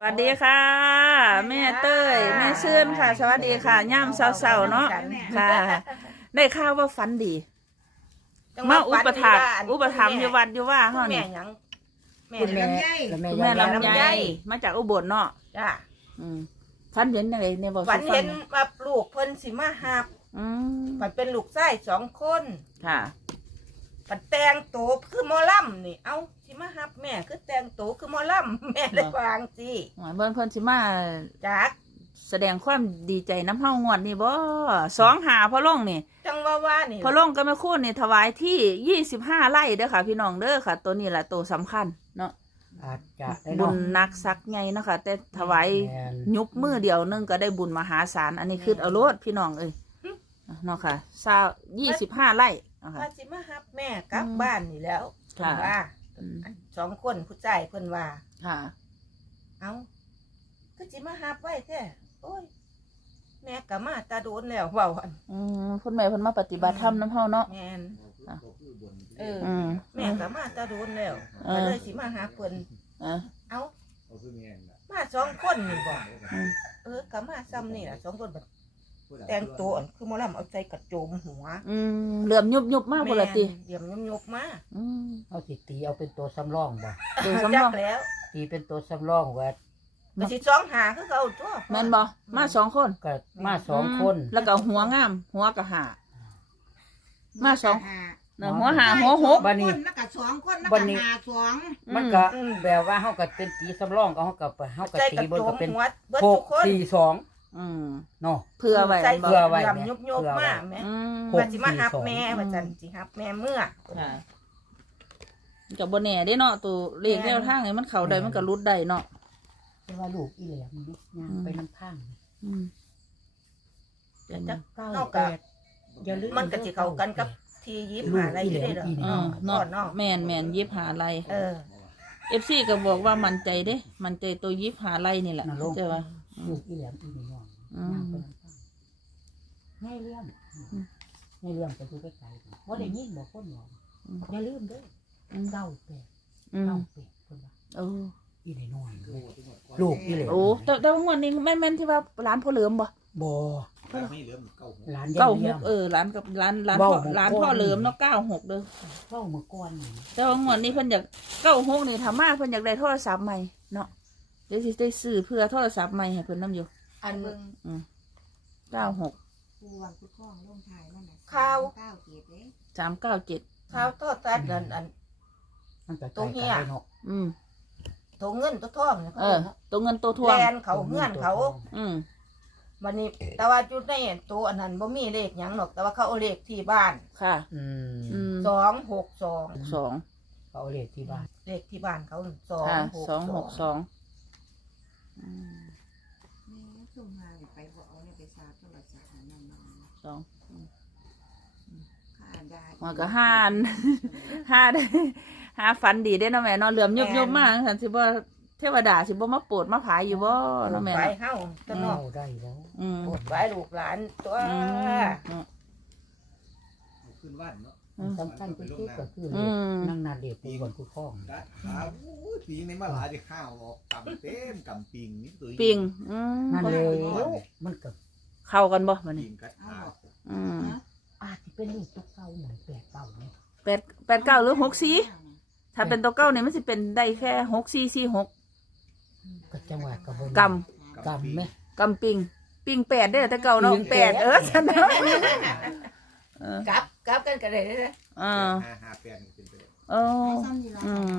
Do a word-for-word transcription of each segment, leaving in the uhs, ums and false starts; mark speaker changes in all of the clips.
Speaker 1: วัสดีค่ะแม่เต้ยแม่ชื่นค่ะสวัสดีค่ะย่ามเศร้าๆเนาะค่ะได้ข่าวว่าฝันดีมาอุปถัมภ์อุปถัมภ์อยู่วัดอยู่ว่าเฮานี่
Speaker 2: แม่ลำไย
Speaker 1: คุณแม่ลำไยมาจากอุบลเนาะ
Speaker 2: จ้า
Speaker 1: อืมฝันเห็นยังไงเนี่ยบอก
Speaker 2: ฝันเห็นว่าลูกเพิ่นสิมาหับ
Speaker 1: อืม
Speaker 2: ฝันเป็นลูกชายสองคน
Speaker 1: ค่ะ
Speaker 2: ฝันแต่งโตคือหมอลำนี่เอ้าสิมาหับแม่คือแต่งโตคือหมอลำแม่เลยวางสิ
Speaker 1: หมายเบิ่นเพิ่นสิมา
Speaker 2: จัก
Speaker 1: แสดงความดีใจน้ำเฮางวดนี่บ่สองหาพ่อลงนี่
Speaker 2: จังว่าว่านี่
Speaker 1: พ่อลงก็แม่คุณนี่ถวายที่ยี่สิบห้าไร่เด้อค่ะ พี่น้องเด้อค่ะ ตัวนี้แหละตัวสำคัญเนาะ
Speaker 3: อาจจะได้
Speaker 1: บุ
Speaker 3: เนาะ
Speaker 1: ญนักซักไงเนาะค่ะแต่ถวาย
Speaker 3: แม่น
Speaker 1: ยุบมือเดียวนึงก็ได้บุญมหาศาลอันนี้คือเอาโลดพี่น้องเอ้ยเนาะค่ะซายี่สิบห้าไร่เนาะค่ะ
Speaker 2: ว่าสิมาหับแม่กลับบ้านนี่แล้ว
Speaker 1: ค่ะ
Speaker 2: เพิ่นว่า
Speaker 1: อืม
Speaker 2: สองคนผู้ชายเพิ่นว่า
Speaker 1: ค่ะ
Speaker 2: เอ้าคือสิมาหับไว้แท้โอ้ยแม่ก็มาตาโดนแล้วเว้าอัน
Speaker 1: อืมคุณแม่เพิ่นมาปฏิบัติธรรมน้ำเฮาเนาะ
Speaker 2: แม่นเออ
Speaker 1: อืม
Speaker 2: แม่ก็มาตาโดนแล้ว
Speaker 1: เออ
Speaker 2: ก็เลยสิมาหาเพิ่น
Speaker 1: อ่ะ
Speaker 2: เอ้ามาสองคนนี่บ่
Speaker 1: อืม
Speaker 2: เออก็มาซ้ำนี่ล่ะสองคนบัดแต่งตัวอันคือหมอลำเอาใจกระโจมหัว
Speaker 1: อืมเหลื่อมยุบยุบมากพุ่นละติ
Speaker 2: แม่นเดี๋ยวยกๆมา
Speaker 1: อืม
Speaker 3: เอาสิตีเอาเป็นตัวสำรองบ่
Speaker 1: ตัวสำร
Speaker 2: จั
Speaker 1: อง
Speaker 2: กแล้ว
Speaker 3: ตีเป็นตัวสำรองว่า
Speaker 2: ก็สิสองหาคือเขาตัว
Speaker 1: แม่นบ่มาสองคน
Speaker 3: ก็มาสองคน
Speaker 1: มแล้วก็หัวงาม หัวกะหา มาสอง
Speaker 4: หา
Speaker 1: เนาะหัวหาหัวหก
Speaker 3: บัดนี้
Speaker 4: คนแล้วก็สองคนแล้ว
Speaker 3: บั
Speaker 4: ก็
Speaker 3: ดนี้
Speaker 4: หาสอง
Speaker 3: มันก็แบบว่าเฮาก็เป็นตีสำรองก็เฮาก็เฮาก็
Speaker 2: ใจ
Speaker 3: ตี
Speaker 2: กระ
Speaker 3: เบิ่
Speaker 2: โจ
Speaker 3: ก็
Speaker 2: ม
Speaker 3: เป็น
Speaker 2: หัวเบิด
Speaker 3: ห
Speaker 2: ทุ
Speaker 3: ก
Speaker 2: กคน
Speaker 3: สี่สอง
Speaker 1: อืม
Speaker 3: เนาะ
Speaker 1: เพื่อไว้
Speaker 2: ใส่
Speaker 1: บ่
Speaker 3: เพื่อไว้
Speaker 2: ยำยกๆมาแม่
Speaker 1: อืม
Speaker 3: หก
Speaker 2: ว่าสิมาหับแม่ว่าจันสิหับแม่เมื่อ
Speaker 1: ค่ะกับบนแหน่ได้เนาะตัวเลขแนวทางนี่มันเข้าได้มันก็รุดได้เนาะ
Speaker 3: แต่ว่าลูกอีแหลมมันย่างไปนำทาง
Speaker 1: อืม
Speaker 2: เดี๋ยวจะ
Speaker 3: เก้า
Speaker 2: เฮา
Speaker 3: แป
Speaker 2: ก็
Speaker 3: ดอย่าลืม
Speaker 2: มันก็สิเข้ากันกับที่ยิ้มหาอะไรอยู่ได้เหรอ
Speaker 1: เออ
Speaker 2: เนาะ
Speaker 1: เนาะแม่นแม่นยิบหาไร
Speaker 2: เออ
Speaker 1: เอฟซีก็บอกว่ามันใจเด้ มันใจตัวยิบหาไรนี่แหละ
Speaker 3: นะลูก
Speaker 1: ใช่ป่ะ
Speaker 3: ลูกอีแหลมอีนี่น้อง
Speaker 1: อืม
Speaker 3: ย่างไปนำทางง่ายเรื่องง่ายเรื่องไปดูใกล้ๆว่าได้ยินบอกคนบอกอย่าลืมเด้อเก้าแปด
Speaker 1: อืม
Speaker 3: เก้าแปดคนว่า
Speaker 1: โอ้
Speaker 3: อีนี่น้อยเลยลูกอีแหลม
Speaker 1: โอ้แต่แต่ว่างวดนี้แม่นแม่นที่ว่าร้านพ่อเหลิมบ่
Speaker 3: บ่
Speaker 5: ไม่เหลือเก้า
Speaker 3: หลาน
Speaker 1: เก้าห
Speaker 3: ยี่ย
Speaker 1: ก
Speaker 3: ม
Speaker 1: เออร้านกับร้านร้าน
Speaker 3: เว้า
Speaker 1: พ่อ
Speaker 3: หมู่
Speaker 1: ร้าน
Speaker 3: ก่อน
Speaker 1: พ่อเหลิมเนาะเก้าหกเด้อ
Speaker 3: เก้าเมื่อก่อนนี่
Speaker 1: แต่ว่างวดนี้เพิ่นอยากเก้าหกนี่ทำมาเพิ่นอยากได้โทรศัพท์ใหม่เนาะเดี๋ยวสิได้ซื้อเพื่อโทรศัพท์ใหม่ให้เพิ่นนํอยู่
Speaker 2: อัน
Speaker 4: เบิ่ง
Speaker 1: เก้าหก
Speaker 4: ผู้วังผู้คล้องลงท้ายนั่นน่ะ
Speaker 2: ข้าว
Speaker 4: เก้าเกียรติเด้
Speaker 1: สามเก้าเจ็ด
Speaker 2: ข้าวทอดตัดอันอัน
Speaker 3: มันก็
Speaker 2: ตรงเนี้ย
Speaker 3: ใกล้ๆเนาะ
Speaker 1: อืม
Speaker 2: ตัวเงินตัวทองนี่
Speaker 1: เออ ตัวเงินตัวทว
Speaker 2: แล
Speaker 1: ง
Speaker 2: นเขาเงื่อนเขา
Speaker 1: อืม
Speaker 2: วันนี้แต่ว่าจุดในตัวอันนั้นบ่มีเลขหยังหรอกแต่ว่าเขาเอาเลขที่บ้าน
Speaker 1: ค่ะ
Speaker 3: อืม
Speaker 1: อืม
Speaker 2: สองหกสอง
Speaker 1: สอง
Speaker 3: เขาเอาเลขที่บ้าน
Speaker 2: เลขที่บ้านเขาสอง
Speaker 1: ค่ะ
Speaker 2: หก
Speaker 1: สองหกสองอืม
Speaker 4: แม่ซุ่มหานี่ไปบ่เอาเนี่ยไปชาร์จโทรศัพท์นั่นนั่น
Speaker 1: สอง
Speaker 4: ค่าได้
Speaker 1: มันก็ห้าน ห้าได้ห้าฝันดีได้เนาะแม่เนาะเหลื่อมยุบยุบมากสันสิบ่เทวดาสิบ่มาโปรดมาผายอยู่บ่เนาะแม่
Speaker 2: ไป
Speaker 1: เนาะ
Speaker 2: เฮาตะนอก
Speaker 3: เอาได้แล้ว
Speaker 1: อืม
Speaker 2: ปวดไว้ลูกหลานตัว
Speaker 1: อืม
Speaker 5: ขึ้นว่านเนาะ
Speaker 1: อืม
Speaker 3: สำคัญที่สุดก็คือ
Speaker 1: อื
Speaker 3: เลข
Speaker 1: ม
Speaker 3: นั่งนาเดียปูก่อนคือข้อง
Speaker 5: ได้ขาโอ้ยปีนี้มาหลายจะข้าวออกกำเต็มกำปิงนี่ตัว
Speaker 1: ปิงอืม
Speaker 3: นั่นเลยมันก็
Speaker 1: เข้ากันบ่มัน
Speaker 5: ปิ
Speaker 1: นี่
Speaker 5: งกัดขา
Speaker 1: อืม
Speaker 3: อาจจะเป็นเลขตัวเก่าเหมือนแปดเก่าเนี่ย
Speaker 1: แปดแปดเก้าหรือหกสี่ถ้าเป็นตัวเก้าเนี่ยมันสิเป็นได้แค่หกสี่สี่หก
Speaker 3: ก็จังหวะกระบวน
Speaker 1: ก
Speaker 3: กำไหม
Speaker 1: ำกำปิงปิงแปดได้อแต่เก่าเนาะแปดเออฉันเนาะเออก
Speaker 2: ลับกลับกันก็ได้เด้อ
Speaker 1: อ่า
Speaker 5: ห้าห้าแปดนี่เป็นไปได้
Speaker 1: โอ้
Speaker 4: ให้ซ้ำนี่ล่ะ
Speaker 1: อืม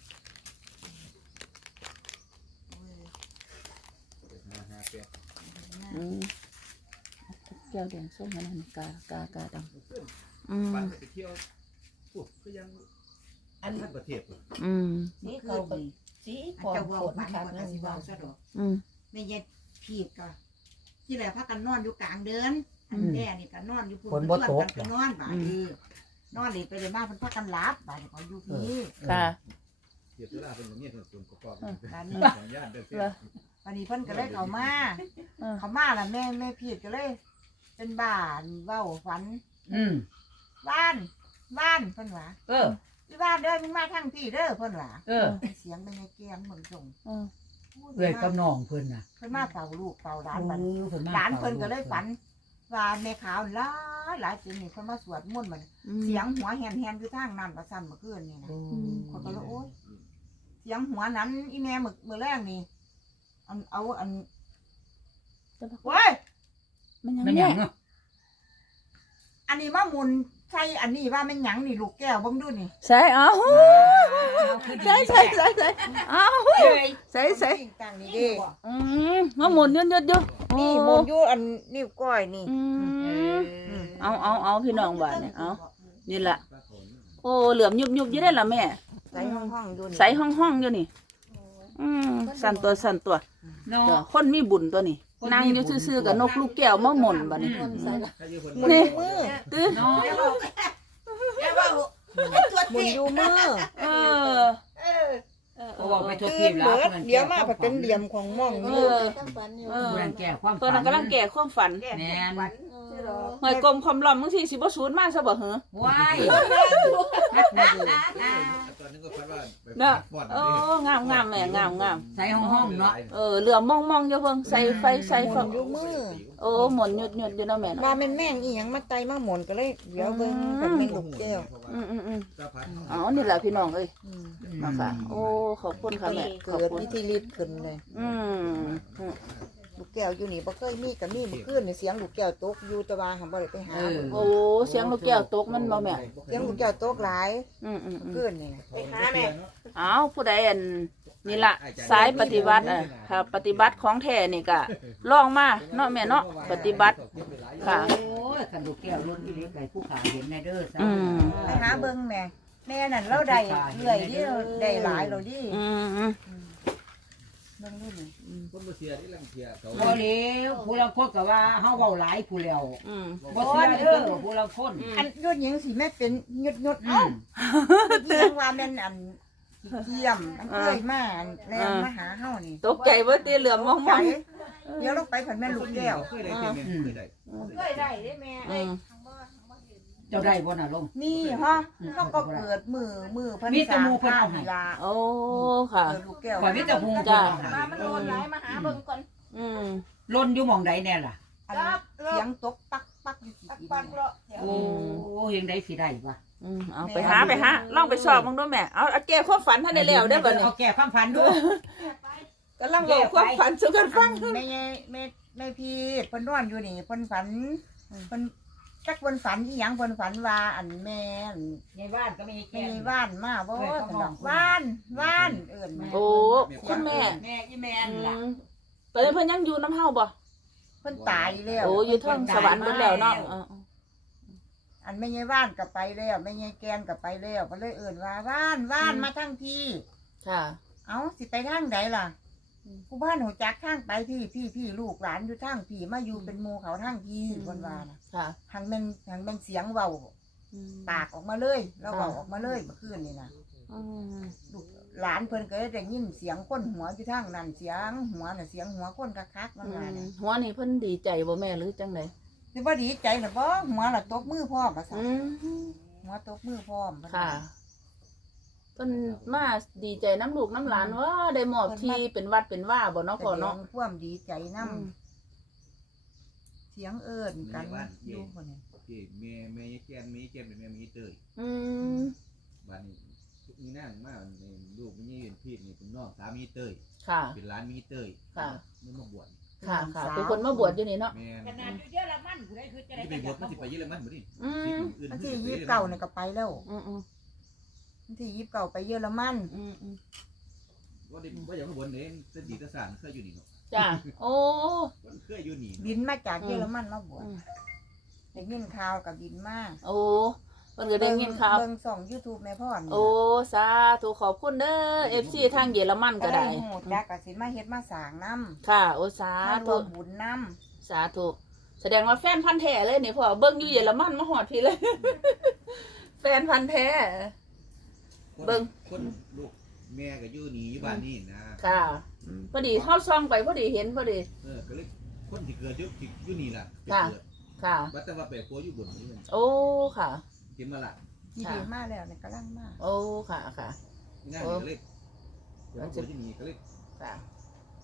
Speaker 5: ห้าห้าแปด
Speaker 1: อืมแก้วแดงส้มอะไรนี่กากากาดำอืม
Speaker 5: ปันไปเที่ยวปุ๊บก็ยัง
Speaker 2: อัน
Speaker 5: ท่านประเทศเลย
Speaker 1: อืม
Speaker 2: นี้เขาก็สี
Speaker 4: อั
Speaker 2: พ
Speaker 4: น
Speaker 2: อ
Speaker 4: เจะ
Speaker 2: โค
Speaker 4: เว้า
Speaker 2: ตร
Speaker 4: ปัน
Speaker 2: คัก
Speaker 4: ก่อน
Speaker 2: นั่
Speaker 4: ก็
Speaker 2: น
Speaker 4: สิ
Speaker 2: ว่า
Speaker 4: เว้าซะดอก
Speaker 1: อืม
Speaker 4: แม่เย็ดพีดก็ที่แหละพากันนอนอยู่กลางเดินอันแม่นี่ก็นอนอยู่พุ่น
Speaker 3: ฝนบ่ตก
Speaker 4: เพิ่นก็นอนบ่าดนี้นอนหลีไปเลยมาเพิ่นพากันหลับบ่าดนี้ก็อยู่พี่
Speaker 1: ค่ะ
Speaker 5: เดี๋ยวตุลาเป็นอย่างนี้เป็นส่วนประกอบ
Speaker 4: อันนี้
Speaker 5: ของญาติเดินเส้
Speaker 1: เหรอ
Speaker 4: วันนี้เพิ่นก็เลยเข้ามา
Speaker 1: เออ
Speaker 4: เขามาแล้วแม่แม่พีดก็เลย เป็นบ้านเว้าฝัน
Speaker 3: อืม
Speaker 4: บ้านบ้านเพิ่นว่า
Speaker 3: เออ
Speaker 4: พี่บ้านเด้อมึงมาทางพี่เด้อเพิ่นว่า
Speaker 3: เออ
Speaker 4: เสียงเป็นไงแกงเหมือนส่ง
Speaker 1: เออ
Speaker 3: เอื้อยกับน้องเพิ่นน่ะ
Speaker 4: เพิ่นมาเฝ้าลูกเฝ้าหลาน
Speaker 3: โอ้
Speaker 4: บัด
Speaker 3: เพิ่นมา
Speaker 4: หลานเพิ่นก็เลยฝันว่าแม่ขาวหลายหลายปีนี่เพิ่นมาสวดมนต์บัดนี้
Speaker 1: อืม
Speaker 4: เสียงหัวแหนๆอยู่ทางนั้นว่าซั่นเมื่อคืนนี่นะ
Speaker 3: โอ้
Speaker 4: คนก็เลยโอ๊ยเสียงหัวนั้นอีแม่มื้อมื้อแรกนี่อันเอาอันโว้ย
Speaker 1: มันยัง
Speaker 3: แม่นห
Speaker 1: ไง
Speaker 3: ยังเนาะ
Speaker 4: อันนี้มาหมุนใส่อันนี้ว่าแม่นหยังนี่ลูกแก้วเบิ่งดูนี่
Speaker 1: ใส่เอาใส่ใส่ใส่ใส่เอาใส่ใส่
Speaker 4: ต่างนี่เด้
Speaker 1: อืมมาหมุนยืดยืดยืด
Speaker 4: นี่หมุนอยู่อันนิ้วก้อยนี่
Speaker 1: อืมเอาเอาเอาพี่น้องบ้านเนี่ยเอานี่แหละโอ้เหลือมยุบยุบอยู่ได้ละแม่
Speaker 4: ใส่ห้องๆอยู่นี่
Speaker 1: ใส่ห้องห้องอยู่นี่ อืมสั่นตัวสั่นตัว
Speaker 3: เนาะ
Speaker 1: ตัวคนมีบุญตัวนี้นั่งอยู่ซื่อๆกับนกลูกแก้วมาหม่นบัดนี้
Speaker 4: นี่
Speaker 1: นี่
Speaker 4: มือ
Speaker 1: ตื้อ
Speaker 3: เนาะ
Speaker 4: หมุนอยู่มือ
Speaker 1: เออ
Speaker 4: เออ
Speaker 1: เออ
Speaker 3: เพราะว่าไปทั่ว
Speaker 4: ตื่
Speaker 3: ที
Speaker 4: น
Speaker 3: มแล้
Speaker 4: เบิ
Speaker 3: ว
Speaker 4: ดเดี๋ยวมาผัดเป็นเหลี่ยมของม่อง
Speaker 1: เอ
Speaker 4: นี่
Speaker 1: อเออ
Speaker 3: เพิ่นแก้ความ
Speaker 1: เพิ่นนะกำลังแก่ความฝัน
Speaker 3: แม่น
Speaker 1: หอยกลมความร้อนมึงสิสิบ่สูญมากซะบ่เหรอ
Speaker 3: ว้าย
Speaker 5: ตอนนึงก็พัดว่าไป
Speaker 1: เนาะ
Speaker 5: บ่อน
Speaker 1: โอ้งามงามแม่งามงาม
Speaker 3: ใส่ห้องๆเนาะ
Speaker 1: เออเหลือมองๆอยู่เบิ่งใส่ไฟใส่
Speaker 4: ห
Speaker 1: ไฟ
Speaker 4: มุนอยู่มือ
Speaker 1: โอ้หมุนหยุดหยุดอยู่เนาะแม่
Speaker 4: มา
Speaker 1: เนาะ
Speaker 4: แม่นแม่งอีหยังมาไตมาหมุนก็เลยเดี๋ยวเบิ่งกันเป็นลูกแก้ว
Speaker 1: อืมอืมอืม
Speaker 5: เจ้าพัด
Speaker 1: อ๋อนี่แหละพี่น้องเอ้ย
Speaker 4: อืม
Speaker 1: เนาะค่ะโอ้ขอบคุณค่ะแม่ขอบ
Speaker 4: เกิด
Speaker 1: คุณ
Speaker 4: วิธีรีบขึ้นเลย
Speaker 1: อืมอืม
Speaker 4: ลูกแก้วอยู่นี่บ่เคยมีกับมีเมื่อคืนนี่เสียงลูกแก้วตกอยู่แตะวาหันบ่ได้ไปหา
Speaker 3: เออ
Speaker 1: โอ้เสียงลูกแก้วตกมันบ่แม่
Speaker 4: เสียงลูกแก้วตกหลาย
Speaker 1: อืมอืมอื
Speaker 4: เมื่อ
Speaker 1: ม
Speaker 4: คืนนี่นะไปหาแม่
Speaker 1: อ้าวผู้ใดอันนี่ล่ะสายปฏิบัติอ่ะค่ะปฏิบัติของแท้นี่ก็ลองมาเนาะแม่เนาะปฏิบัติค่ะ
Speaker 3: โอ้ยคันลูกแก้วล้นอีหลีไก่ผู้ขาเห็นในเด้อซะ
Speaker 1: อืม
Speaker 4: ไปหาเบิ่งแม่แม่นั่นเราได้เรื่อยดิได้หลายเราดิ
Speaker 1: อืมอืม
Speaker 4: เบิ่งดูนี่
Speaker 5: คนบ่เสียที่ลังเทียเขา
Speaker 3: บ่แล้วผู้ละคนก็ว่าเฮาเว้าหลายผู้แล้ว
Speaker 1: อืม
Speaker 3: บ่เสียเด้อผู้ละคน
Speaker 4: อันยดหยังสิแม่เป็นยดยด
Speaker 3: อื
Speaker 4: เอ้าม เสียงว่าแม่นอันขี้เกียมมันเคยมาอันแล้วมาหาเฮานี่
Speaker 1: ตกใจเบ่ติเหลือมมอง
Speaker 4: ใจ
Speaker 1: ๆ
Speaker 4: เดี๋ยวลงไปผันแม่นลูกแก้ว
Speaker 5: เคยได้เต็มเคยได้
Speaker 4: เคยได้เด้แม่
Speaker 1: อืม
Speaker 3: เจ้าได้บ่น่ะลง
Speaker 4: นี่ฮะเขาก็เกิดมือมือเพิ่น
Speaker 3: มีแต่หมู่เพิ่นเอาให้
Speaker 4: ลา
Speaker 1: โอ้ค่ะ
Speaker 4: เกิดลูกแก้ว
Speaker 3: ข่อยมีแต่พุง
Speaker 1: จ้ะ
Speaker 4: มามันโดนหลายมาหาเบิ่งก่อน
Speaker 1: อืม
Speaker 3: ล้นอยู่หม่องใดแน่ล่ะ
Speaker 4: อันเสียงตกปักปักอยู่ที่ดินเนี่ย
Speaker 3: โอ้ยังได้สิได้วะ
Speaker 1: อืมเอาไปหาไปหาลองไปสอบมึงดูแม่เอาเอาแก้ความฝันท่านได้แล้วได้อบัดนี้
Speaker 3: เอาแก้ความฝันดู
Speaker 1: กำลังเล่าความฝันสู่กันฟัง
Speaker 4: แม่ยายแม่แม่พี่เพิ่นนอนอยู่นี่เพิ่นฝันเพิ่นจักเพิ่นฝันอีหยังเพิ่นฝันว่าอันแม่อัน
Speaker 3: ในบ้านก็มี
Speaker 4: แม่
Speaker 3: แก้
Speaker 4: ยายว่านมาบ่เพิ่นบอกว่านว่านเอิ้นมา
Speaker 1: โอ้คุณแม่
Speaker 3: แม่อีแม่
Speaker 1: อื
Speaker 3: ล่ะ
Speaker 1: มตอนนี้เพิ่นยังอยู่น้ำเฮาบ่
Speaker 4: เพิ่นตายแล้ว
Speaker 1: โอ้อยู่เทิงสวรรค์เพิ่นแล้วเนาะเออ
Speaker 4: อันแม่ยายว่านก็ไปแล้วแม่ยายแกนก็ไปแล้วเพิ่นเลยเอิ้นว่าว่านว่านมาทั้งที
Speaker 1: ค่ะ
Speaker 4: เอ้าสิไปทางใดล่ะผู้บ้านหูจักทางไปพี่พี่พี่ลูกหลานอยู่ทางพี่มาอยู่เป็นหมู่เขาทางพี่เพิ่นว่านะ
Speaker 1: ค่ะ
Speaker 4: ทางแม่นทางแม่นเสียงเว้า
Speaker 1: อืม
Speaker 4: ปากออกมาเลยแล้วเว้าออกมาเลยเมื่อคืนนี่นะ
Speaker 1: อืม
Speaker 4: ลูกหลานเพิ่นก็ได้ยินเสียงคนหัวอยู่ทางนั้นเสียงหัวน่ะเสียงหัวคนคักๆมันว่าน่ะ
Speaker 1: หัวนี่เพิ่นดีใจบ่แม่หรือจังได
Speaker 4: สิบ่ดีใจล่ะบ่หัวล่ะตบมือพร้อมว่าซั่น
Speaker 1: อืม
Speaker 4: หัวตบมือพร้อมเพิ่น
Speaker 1: ค่ะ
Speaker 4: ว่า
Speaker 1: เพิ่นมาดีใจน้ำลูกน้ำหลานว่าได้มอบที่เป็นวัดเป็นว่าบ่เนาะพ่อเนาะ
Speaker 4: แสดงความดีใจนำ
Speaker 1: อืม
Speaker 4: เสียงเอิ้นกันอยู่คนนี้
Speaker 5: ที่แม่แม่แก้มมีแก้มเป็นแม่มีเตย
Speaker 1: อืม
Speaker 5: บ้านนี้มีนั่งมาลูกมีเป็นพี่นี่เป็นน้องสามีเตย
Speaker 1: ค่ะ
Speaker 5: เป็นร้านมีเตย
Speaker 1: ค่ะ
Speaker 5: นี่มาบวช
Speaker 1: ค่ะค่ะเป็นคนมาบวชอยู่นี่เนาะ
Speaker 5: แม่
Speaker 3: ขนาดอยู่เยอรมันผู้ใดคือจะได้
Speaker 5: ที่ไปบวชมันสิไปเยอรมันบ่ดิ
Speaker 1: อืม
Speaker 4: อันที่ยี่สิบเก้านี่ก็ไปแล้ว
Speaker 1: อืมอืม
Speaker 4: อันที่ยี่สิบเก้าไปเยอรมัน
Speaker 1: อืมอืม
Speaker 5: ว่าได้ว่าอย่างมาบวชเนี่ยสติตสารเคยอยู่นี่เนาะ
Speaker 1: จ้าโอ้
Speaker 5: เคยอยู่นี่
Speaker 4: บินมาจากเยอรมันมาบวช
Speaker 1: อืม
Speaker 4: ได้ยินข่าวกับบินมา
Speaker 1: โอ้เพิ่นก็ได้ยินข่าว
Speaker 4: เบิ่งส่อง YouTube แม่พ่อนี่
Speaker 1: โอ้สาธุขอบคุณเด้อ เอฟ ซี ทางเยอรมันก็
Speaker 4: ก็
Speaker 1: ได้
Speaker 4: ได้ฮู้จักก็สิมาเฮ็ดมาสร้างนำ
Speaker 1: ค่ะ โอ้สา
Speaker 4: มาร่
Speaker 1: ธุ
Speaker 4: วมบุญนำ
Speaker 1: สาธุแสดงว่าแฟนพันธุ์แท้เลยนี่พ่อเบิ่งอยู่เยอรมันมาฮอดพี่เลย แฟนพันธุ์แท้ เบิ่ง
Speaker 5: คนลูกแม่ก็อยู่นี่อยู่บ้านนี่นะ
Speaker 1: ค่ะพอดีเข้าซองไปพอดีเห็นพอดี
Speaker 5: เออก็เลยคนที่เกิดอยู่ที่อยู่นี่ล่ะไป
Speaker 1: ค่ะ
Speaker 5: เกิด
Speaker 1: ค่ะ
Speaker 5: บัดแต่ว่าไปปัวอยู่บนนี่มัน
Speaker 1: โอ้ค่ะ
Speaker 5: กินมาละ
Speaker 4: ที่ดีมาแล้วนี่กำลังมา
Speaker 1: โอ้ค่ะค่ะ
Speaker 5: ง่ายก็เลยเดี๋ยวมาปัวที่นี่ก็เลย
Speaker 1: ค่ะ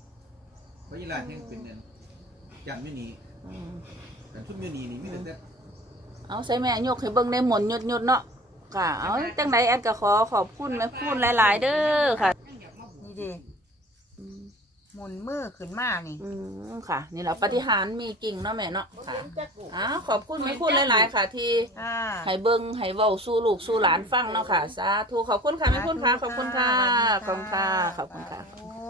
Speaker 5: ราะยีราแห่งเป็นเนี่ยจันไม่หนี
Speaker 1: อืม
Speaker 5: แต่ชุดไม่หนีนี่มีแต่
Speaker 1: เอาใส่แม่ยกให้เบิ่งในหมุนหยุดๆเนาะค่ะเอาจังไดแอดก็ขอขอบคุณแม่พูดหลายๆเด้อค่ะ
Speaker 4: นี่ดิหมุนมือขึ้นมานี่
Speaker 1: อืมค่ะ นี่แหละปฏิหารย์มีจริงเนาะแม่เนาะค่ะอ้าวขอบคุณแม่พูดหลายๆค่ะ ที่
Speaker 4: อ่า
Speaker 1: ให้เบิ่งให้เว้าสู่ลูกสู่หลานฟังเนาะค่ะสาธุขอบคุณค่ะแม่พูดค่ะขอบคุณค่ะขอบคุณค่ะขอบคุณค่ะ
Speaker 4: โอ้